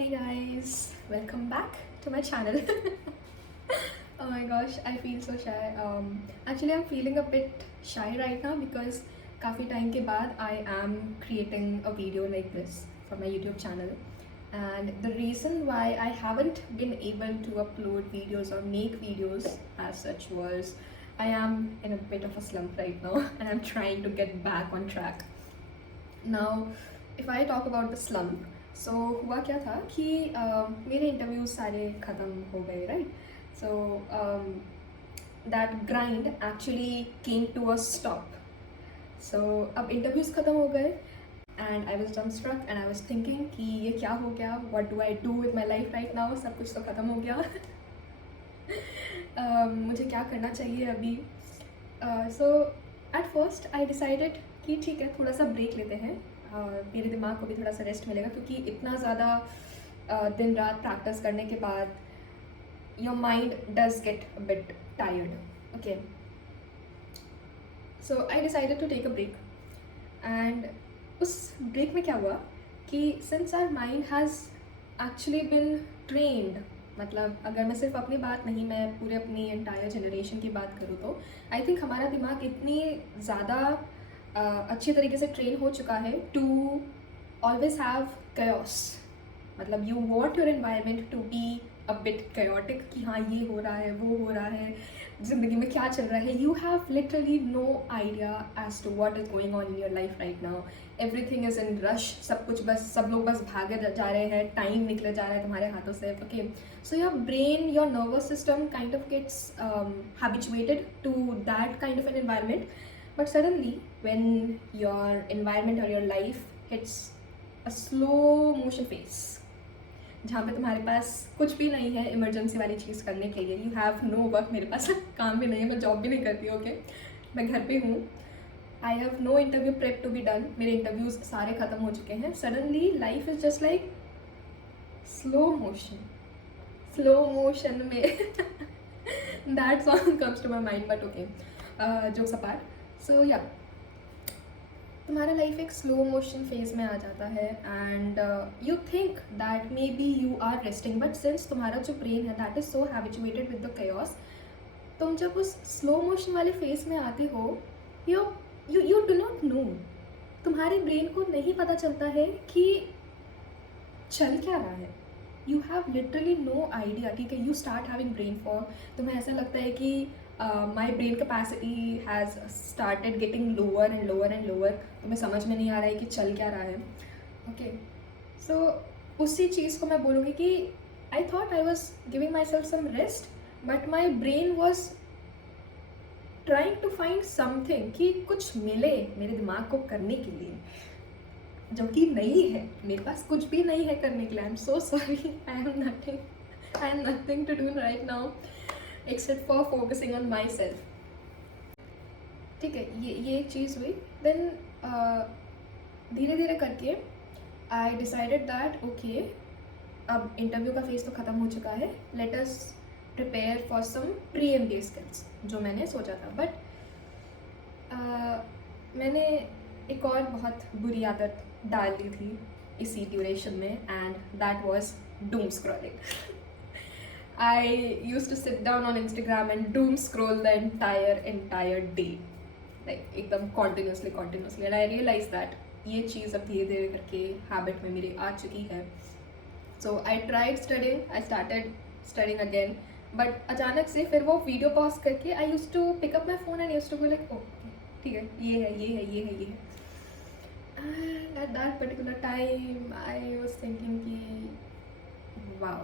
Hey guys, welcome back to my channel. Oh my gosh, I feel so shy. Actually, I'm feeling a bit shy right now because काफ़ी time के बाद I am creating a video like this for my YouTube channel. And the reason why I haven't been able to upload videos or make videos as such was I am in a bit of a slump right now and I'm trying to get back on track. Now, if I talk about the slump, so हुआ क्या था कि मेरे interviews सारे ख़त्म हो गए, right? So that grind actually came to a stop. So अब इंटरव्यूज ख़त्म हो गए and I was dumbstruck and I was thinking कि ये क्या हो गया, what do I do with my life right now. सब कुछ तो ख़त्म हो गया. मुझे क्या करना चाहिए अभी. सो एट फर्स्ट आई डिसाइडेड कि ठीक है, थोड़ा सा ब्रेक लेते हैं. मेरे दिमाग को भी थोड़ा सा रेस्ट मिलेगा क्योंकि इतना ज़्यादा दिन रात प्रैक्टिस करने के बाद your mind does get a bit tired. Okay, so I decided to take a break. And उस ब्रेक में क्या हुआ कि since our mind has actually been trained, मतलब अगर मैं सिर्फ अपनी बात नहीं, मैं पूरे अपनी एंटायर जनरेशन की बात करूँ तो आई थिंक हमारा दिमाग इतनी ज़्यादा अच्छी तरीके से ट्रेन हो चुका है टू ऑलवेज हैव chaos. मतलब you want your environment to be a bit chaotic कि हाँ ये हो रहा है, वो हो रहा है, ज़िंदगी में क्या चल रहा है. You have literally no idea as to what is going on in your life right now. Everything is in rush. सब कुछ बस, सब लोग बस भागे जा रहे हैं, टाइम निकले जा रहा है तुम्हारे हाथों से. Okay, so your brain, your nervous system kind of gets habituated to that kind of an environment. But suddenly, when your environment or your life hits a slow motion phase, जहाँ पे तुम्हारे पास कुछ भी नहीं है इमरजेंसी वाली चीज़ करने के लिए, यू हैव नो वर्क. मेरे पास काम भी नहीं है, मैं जॉब भी नहीं करती. ओके, मैं घर पे हूँ. I have no interview prep to be done. मेरे इंटरव्यूज सारे ख़त्म हो चुके हैं. Suddenly life is just like slow motion में that song comes to my mind. But okay, jokes apart. So yeah, तुम्हारा लाइफ एक स्लो मोशन फेज में आ जाता है and you think that maybe you are resting, but since तुम्हारा जो brain है that is so habituated with the chaos, तुम जब उस स्लो मोशन वाले फेज में आते हो, you you do not know. तुम्हारे ब्रेन को नहीं पता चलता है कि चल क्या रहा है. You have literally no idea. ठीक है, you start having brain fog. तुम्हें ऐसा लगता है कि my brain capacity has started getting lower and lower and lower. तुम्हें समझ में नहीं आ रहा है कि चल क्या रहा है. ओके, सो उसी चीज़ को मैं बोलूँगी कि I thought I was giving myself some rest, but my brain was trying to find something कि कुछ मिले मेरे दिमाग को करने के लिए, जो कि नहीं है. मेरे पास कुछ भी नहीं है करने के लिए. I am so sorry. I am nothing to do right now except for focusing on myself. ठीक है, ये एक चीज़ हुई. देन धीरे धीरे करके आई डिसाइडेड दैट ओके, अब इंटरव्यू का फेज तो ख़त्म हो चुका है, let us prepare for some pre MBA skills, जो मैंने सोचा था. बट मैंने एक और बहुत बुरी आदत डाल ली थी इसी ड्यूरेशन में, and that was doom scrolling. I used to sit down on Instagram and doom scroll the entire day, like एकदम continuously, and I realized that ये चीज़ अब धीरे धीरे करके habit में मेरी आ चुकी है. So I tried studying, I started studying again, but अचानक से फिर वो वीडियो पॉज करके I used to pick up my phone and used to go like, oh ठीक है, ये है. And at that particular time I was thinking कि wow,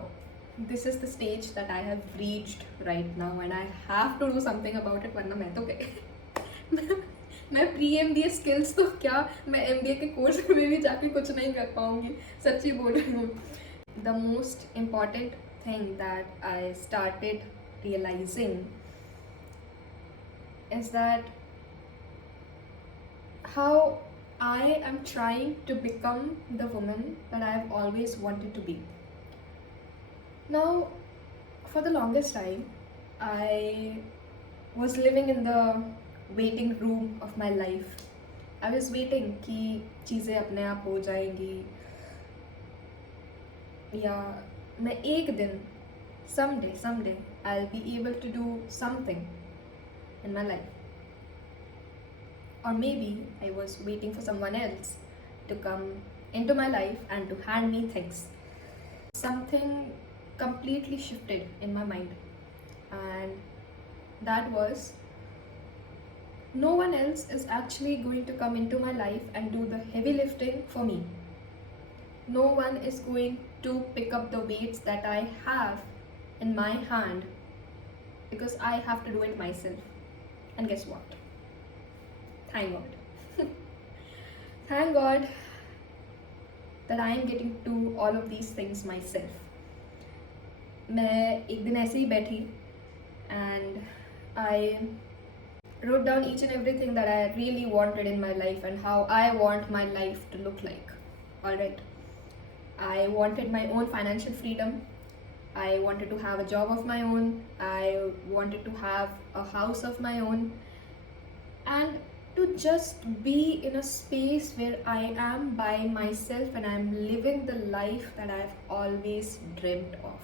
this is the stage that I have reached right now and I have to do something about it, वरना मैं तो गई. मैं प्री MBA स्किल्स तो क्या, मैं MBA के कोर्स में भी जाके कुछ नहीं कर पाऊँगी. सच्ची बोल रही हूँ. The most important thing that I started realizing is that how I am trying to become the woman that I have always wanted to be. Now, for the longest time, I was living in the waiting room of my life. I was waiting कि चीज़ें अपने आप हो जाएंगी. या मैं एक दिन someday I'll be able to do something in my life. Or maybe I was waiting for someone else to come into my life and to hand me things. Something completely shifted in my mind, and that was no one else is actually going to come into my life and do the heavy lifting for me. No one is going to pick up the weights that I have in my hand, because I have to do it myself. And guess what? Thank God. Thank God that I am getting to do all of these things myself. मैं एक दिन ऐसे ही बैठी and I wrote down each and everything that I really wanted in my life and how I want my life to look like. Alright. I wanted my own financial freedom. I wanted to have a job of my own. I wanted to have a house of my own. And to just be in a space where I am by myself and I'm living the life that I've always dreamt of.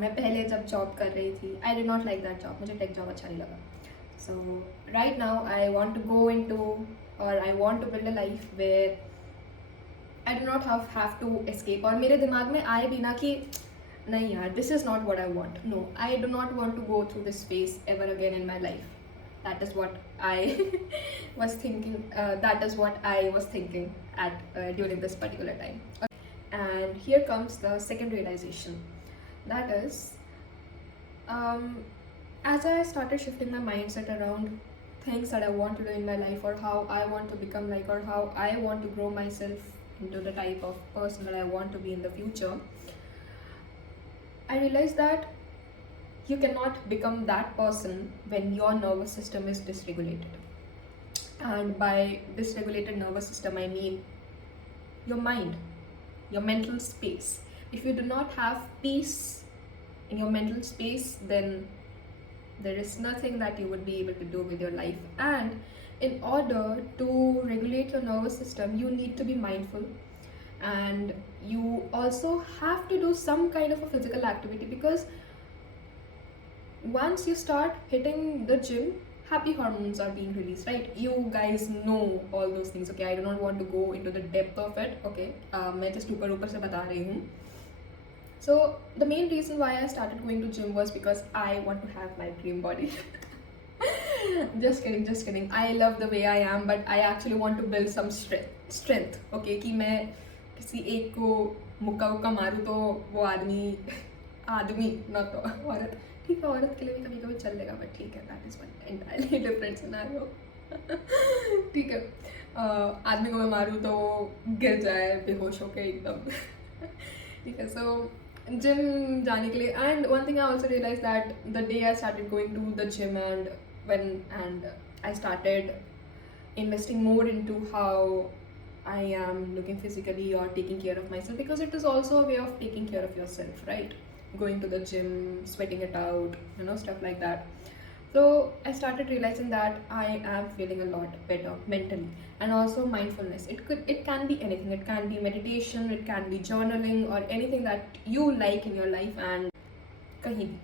मैं पहले जब job कर रही थी, I did not like that job, मुझे tech job अच्छा नहीं लगा. So right now I want to go in to और I want to build a life where I do not have to escape. और मेरे दिमाग में आए भी ना कि नहीं यार, this is not what I want. No, I do not want to go through this phase ever again in my life. That is what I was thinking. That is what I was thinking at during this particular time. And here comes the second realization. That is, as I started shifting my mindset around things that I want to do in my life, or how I want to become like, or how I want to grow myself into the type of person that I want to be in the future, I realized that you cannot become that person when your nervous system is dysregulated. And by dysregulated nervous system, I mean your mind, your mental space. If you do not have peace in your mental space, then there is nothing that you would be able to do with your life. And in order to regulate your nervous system, you need to be mindful, and you also have to do some kind of a physical activity, because once you start hitting the gym, happy hormones are being released, right? You guys know all those things. Okay, I do not want to go into the depth of it. Okay, मैं just ऊपर से बता रही हूँ. So the main reason why I started going to gym was because I want to have my dream body. Just kidding. I love the way I am, but I actually want to build some strength. Okay, कि मैं किसी एक को मुक्का मारूँ तो वो आदमी not तो औरत, ठीक है, औरत के लिए भी कभी कभी चल लेगा, बट ठीक है, that is one entirely different scenario. ठीक है, आदमी को मैं मारूँ तो गिर जाए बेहोश होके एकदम. ठीक है, सो जिम जाने के लिए. And one thing I also realize that the day I started going to the gym and I started investing more into how I am looking physically or taking care of myself, because it is also a way of taking care of yourself, right? Going to the gym, sweating it out, stuff like that. So I started realizing that I am feeling a lot better mentally. And also mindfulness, it can be anything. It can be meditation, it can be journaling, or anything that you like in your life. And कहीं भी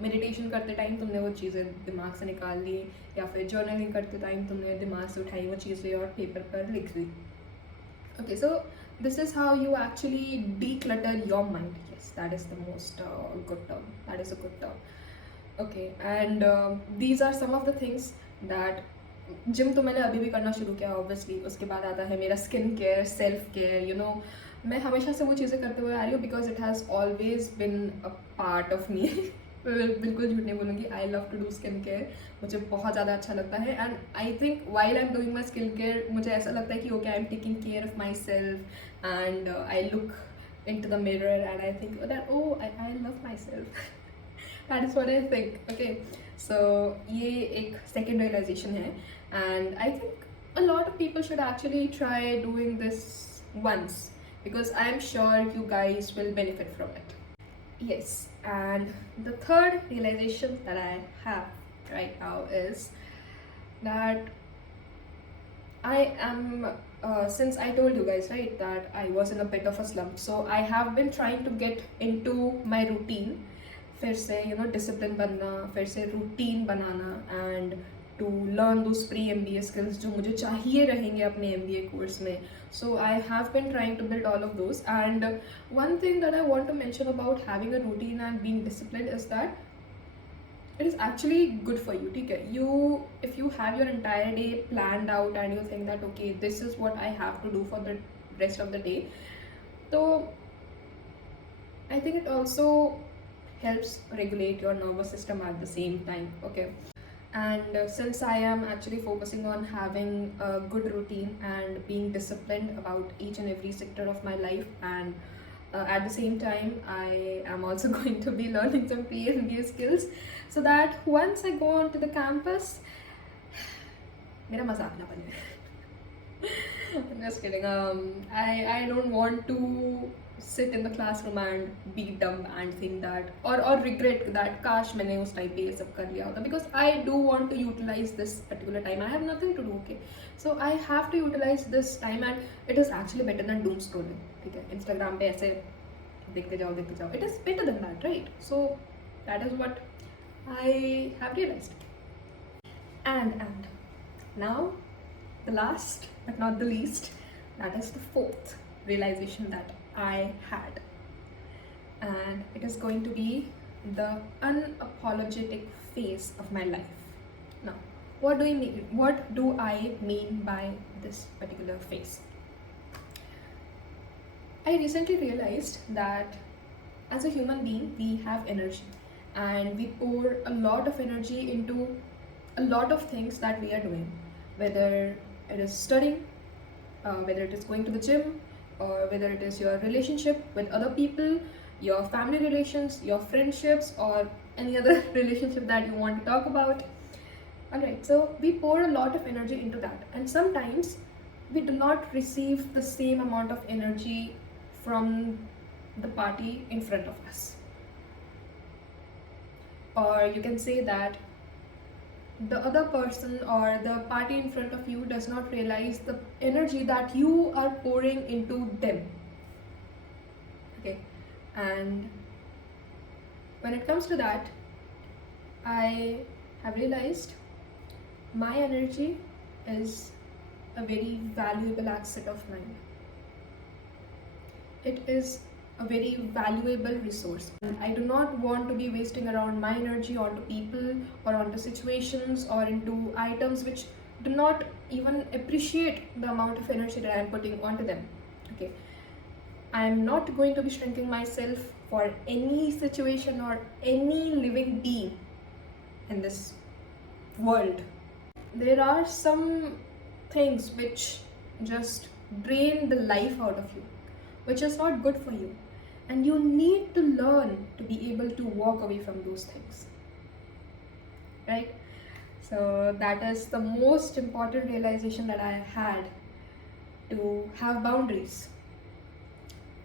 meditation करते time तुमने वो चीज़ें दिमाग से निकाल ली, या फिर जर्नलिंग करते टाइम तुमने दिमाग से उठाई वो चीज़ें और पेपर पर लिख दी. Okay, so this is how you actually declutter your mind. Yes, that is the most good term. That is a good term. Okay, and these are some of the things that gym तो मैंने अभी भी करना शुरू किया obviously. उसके बाद आता है मेरा स्किन केयर, सेल्फ केयर. मैं हमेशा से वो चीज़ें करते हुए आ रही हूँ, because it has always been a part of me. बिल्कुल झूठ नहीं बोलूँगी, I love to do skin care. मुझे बहुत ज़्यादा अच्छा लगता है. And I think while I am doing my skin care, मुझे ऐसा लगता है कि okay, I am taking care of myself, and I look into the mirror and I think that oh I love myself. That is what I think. Okay, सो ये एक second realisation है. And I think a lot of people should actually try doing this once, because I am sure you guys will benefit from it. Yes, and the third realization that I have right now is that I am since I told you guys, right, that I was in a bit of a slump, so I have been trying to get into my routine. फिर से discipline बनना, फिर से routine बनाना, and to learn those pre MBA skills जो मुझे चाहिए रहेंगे अपने MBA कोर्स में. So I have been trying to build all of those, and one thing that I want to mention about having a routine and being disciplined is that it is actually good for you. ठीक है, if you have your entire day planned out and you think that okay, this is what I have to do for the rest of the day, so I think it also helps regulate your nervous system at the same time. Okay, and since I am actually focusing on having a good routine and being disciplined about each and every sector of my life, and at the same time I am also going to be learning some PMBA skills so that once I go onto the campus मेरा मजाक ना बने. I'm just kidding. I don't want to sit in the classroom and be dumb and think that or regret that काश मैंने उस time पे ये सब कर लिया होता, because I do want to utilize this particular time. I have nothing to do, okay, so I have to utilize this time, and it is actually better than doom scrolling. ठीक है, Instagram पे ऐसे देखते जाओ, it is better than that, right? So that is what I have realized. And now the last but not the least, that is the fourth realization that I had, and it is going to be the unapologetic phase of my life. Now, what do I mean by this particular phase? I recently realized that as a human being we have energy, and we pour a lot of energy into a lot of things that we are doing, whether it is studying, whether it is going to the gym, or whether it is your relationship with other people, your family relations, your friendships, or any other relationship that you want to talk about. Alright, so we pour a lot of energy into that, and sometimes we do not receive the same amount of energy from the party in front of us. Or you can say that the other person or the party in front of you does not realize the energy that you are pouring into them. Okay, and when it comes to that, I have realized my energy is a very valuable asset of mine. It is a very valuable resource, and I do not want to be wasting around my energy onto people or onto situations or into items which do not even appreciate the amount of energy that I am putting onto them. Okay, I am not going to be shrinking myself for any situation or any living being in this world. There are some things which just drain the life out of you, which is not good for you, and you need to learn to be able to walk away from those things, right? So that is the most important realization that I had, to have boundaries,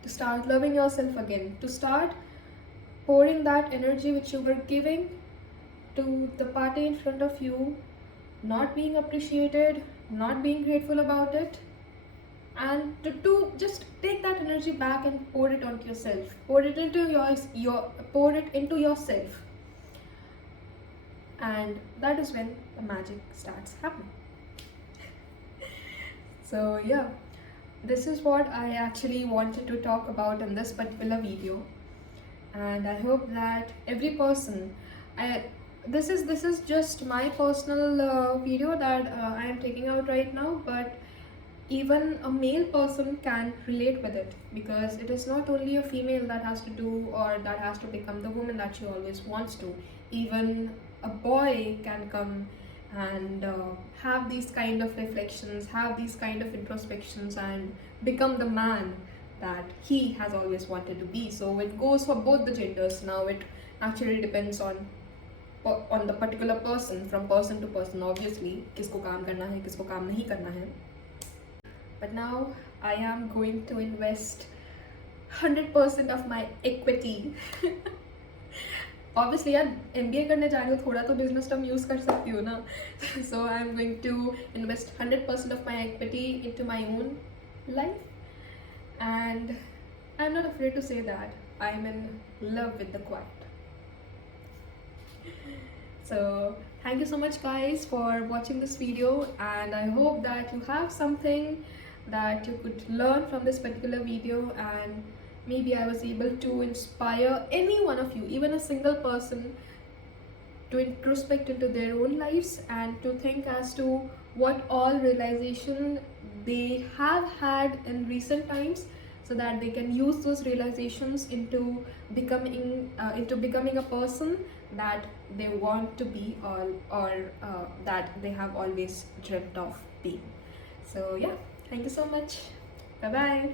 to start loving yourself again, to start pouring that energy which you were giving to the party in front of you, not being appreciated, not being grateful about it, and to just take that energy back and pour it onto yourself, pour it into yourself, and that is when the magic starts happening. So yeah, this is what I actually wanted to talk about in this particular video, and I hope that every person, this is just my personal video that I am taking out right now, but even a male person can relate with it, because it is not only a female that has to do or that has to become the woman that she always wants to. Even a boy can come and have these kind of reflections, have these kind of introspections, and become the man that he has always wanted to be. So it goes for both the genders. Now it actually depends on the particular person, from person to person, obviously, किसको काम करना है, किसको काम नहीं करना है. But now I am going to invest 100% of my equity obviously यार MBA करने जा रही हो, थोड़ा तो बिजनेस टर्म यूज़ कर सकती हो ना. So I am going to invest 100% of my equity in to my own life, and I'm not afraid to say that I'm in love with the quiet. So thank you so much guys for watching this video, and I hope that you have something that you could learn from this particular video, and maybe I was able to inspire any one of you, even a single person, to introspect into their own lives and to think as to what all realization they have had in recent times, so that they can use those realizations into becoming a person that they want to be, or that they have always dreamt of being. So yeah, thank you so much. Bye bye.